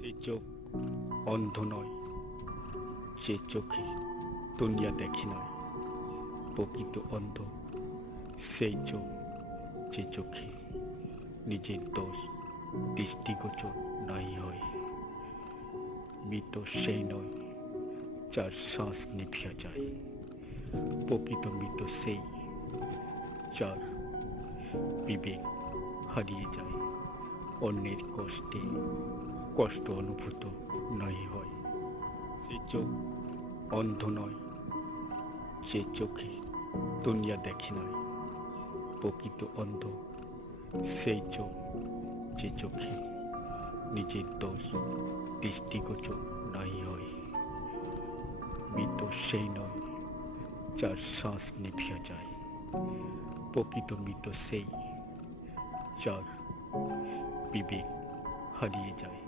সেই চোখ অন্ধ নয়, যে চোখে দুনিয়া দেখে নয়। প্রকৃত অন্ধ সেই চোখ, যে চোখে নিজের দোষ দৃষ্টিগোচর নাই হয়। মৃত সেই নয়, যার শ্বাস নিভিয়া যায়। প্রকৃত মৃত সেই, যার বিবেক হারিয়ে যায়। অন্যের কষ্টে কষ্ট অনুভূত নাই হয়। সে চোখ অন্ধ নয়, যে চোখে দুনিয়া দেখে নয়। প্রকৃত অন্ধ সেই চোখ, যে চোখে নিজের দোষ দৃষ্টিগোচর নাই হয়। মৃত সেই নয়, যার শ্বাস নিভিয়া যায়। প্রকৃত মৃত সেই, যার বিবেক হারিয়ে যায়।